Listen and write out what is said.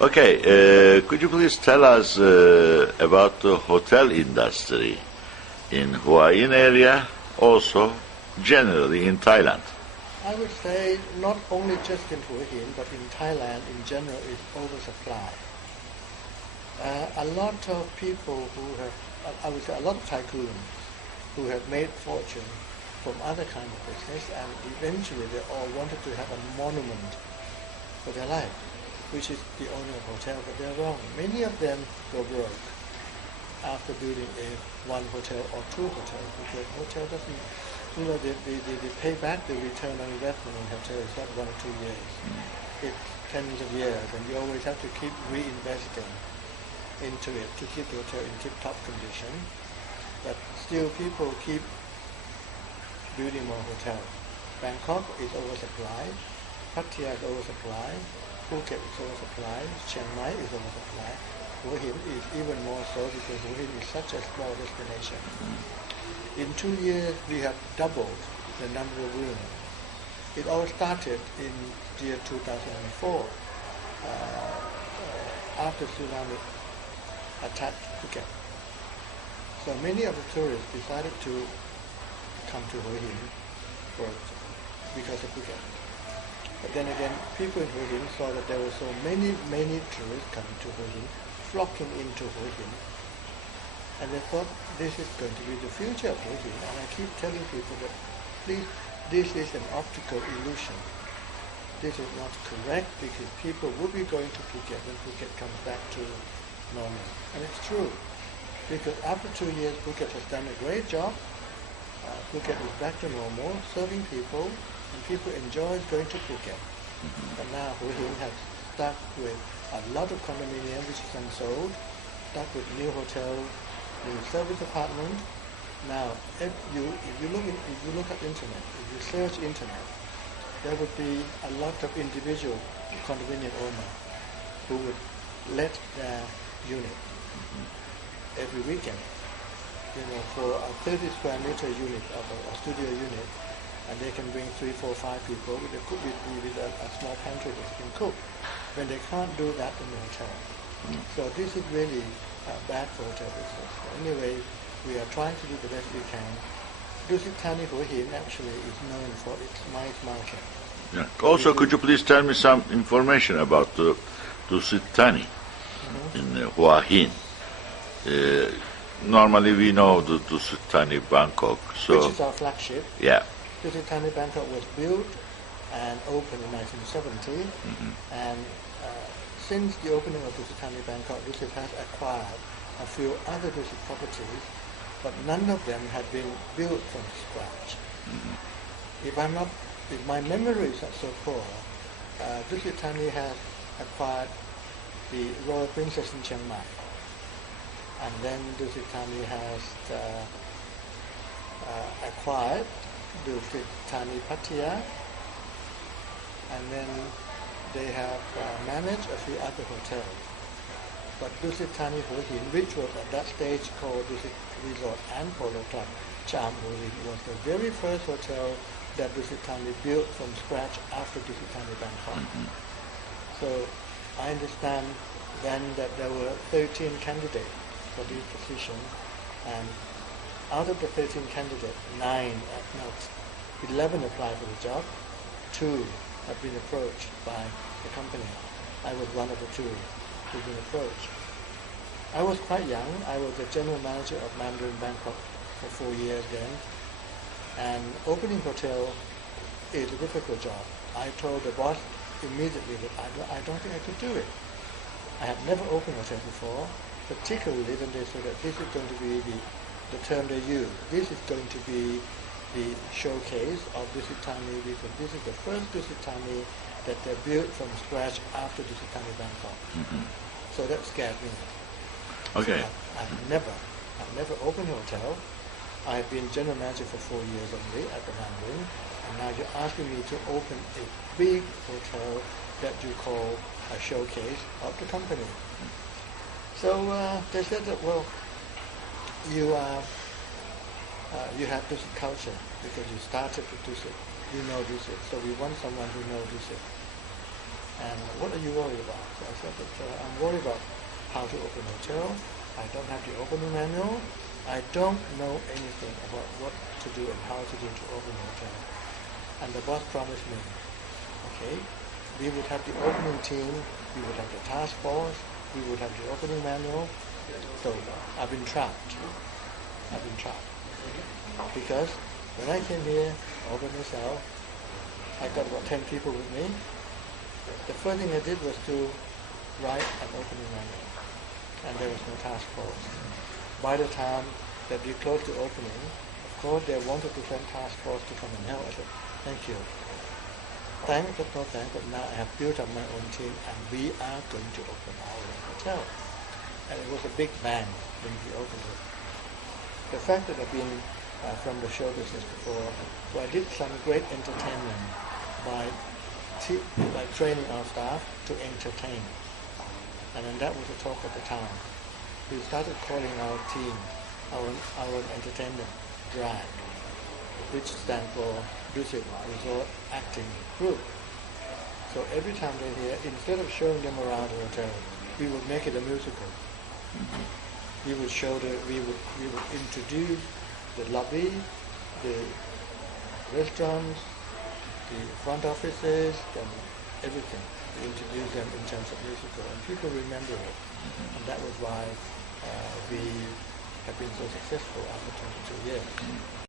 Okay, could you please tell us about the hotel industry in Hua-Hin area, also generally in Thailand? I would say not only just in Hua-Hin, but in Thailand in general is oversupply. A lot of people who have, I would say a lot of tycoons who have made fortune from other kind of business, and eventually they all wanted to have a monument for their life, which is the owner of hotel, but they're wrong. Many of them go broke after building one hotel or two hotels, because hotel doesn't, the payback, the return on investment in hotel is not 1 or 2 years. It's tens of years, and you always have to keep reinvesting into it to keep the hotel in tip-top condition. But still people keep building more hotels. Bangkok is oversupplied, Pattaya is oversupplied, Phuket is oversupplied, Chiang Mai is oversupplied. Hua-Hin is even more so because Hua-Hin is such a small destination. In 2 years we have doubled the number of rooms. It all started in the year 2004 after tsunami attacked Phuket. So many of the tourists decided to come to Hua-Hin because of Phuket. But then again, people in Hua-Hin saw that there were so many tourists coming to Hua-Hin, flocking into Hua-Hin, and they thought this is going to be the future of Hua-Hin. And I keep telling people that please, this is an optical illusion. This is not correct because people will be going to Phuket when Phuket comes back to normal. And it's true, because after 2 years Phuket has done a great job. Phuket is back to normal, serving people, and people enjoy going to Phuket. But now Hua-Hin has stuck with a lot of condominium which is unsold, stuck with new hotel, new service apartment. Now, if you look at internet, if you search internet, there would be a lot of individual condominium owners who would let their unit every weekend, for a 30 square meter unit of a studio unit, and they can bring 3, 4, 5 people with a small pantry that can cook. When they can't do that in the hotel, so this is really bad for hotel business. Anyway, we are trying to do the best we can. Dusit Thani Hua-Hin actually is known for its nice market. Yeah. Also, could you please tell me some information about Dusit Thani in Hua-Hin? Normally we know the Dusit Thani Bangkok, so which is our flagship. Yeah. Dusit Thani Bangkok was built and opened in 1970, and since the opening of Dusit Thani Bangkok, Dusit has acquired a few other Dusit properties, but none of them had been built from scratch. If my memory is not so poor, Dusit Thani has acquired the Royal Princess in Chiang Mai, and then Dusit Thani has acquired Dusit Thani Pattaya, and then they have managed a few other hotels. But Dusit Thani Hua-Hin, which was at that stage called Dusit Resort and Polo Club, Cham Hua-Hin, was the very first hotel that Dusit Thani built from scratch after Dusit Thani Bangkok. So I understand then that there were 13 candidates for this position, and out of the 13 candidates, 11 applied for the job, 2 have been approached by the company. I was one of the 2 who've been approached. I was quite young. I was the general manager of Mandarin Bangkok for 4 years then, and opening hotel is a difficult job. I told the boss immediately that I don't think I could do it. I had never opened a hotel before, particularly when they said that this is going to be the term they use. This is going to be the showcase of Dusit Thani, because this is the first Dusit Thani that they built from scratch after Dusit Thani Bangkok. So that scared me. Okay. So I've never opened a hotel. I have been general manager for 4 years only at the Mandarin, and now you're asking me to open a big hotel that you call a showcase of the company. So they said that, well, you have Dusit culture because you started with Dusit. You know Dusit, so we want someone who knows Dusit. And what are you worried about? So I said that I'm worried about how to open a hotel. I don't have the opening manual. I don't know anything about what to do and how to do to open a hotel. And the boss promised me, okay, we would have the opening team, we would have the task force, we would have the opening manual. So I've been trapped. Because when I came here, opened myself, I got about 10 people with me. The first thing I did was to write an opening manual, and there was no task force. By the time that we closed the opening, of course they wanted to send task force to come and help. I said, thank you. Thank, but no thank, but now I have built up my own team and we are going to open our own hotel. And it was a big bang when we opened it. The fact that I've been from the show business before, so I did some great entertainment by training our staff to entertain. And then that was the talk of the town. We started calling our team, our entertainment drag, which stands for Dusit Resort Acting Group. So every time they're here, instead of showing them around the hotel, we would make it a musical. We would introduce the lobby, the restaurants, the front offices, and everything. We introduced them in terms of musical, and people remember it. And that was why we have been so successful after 22 years.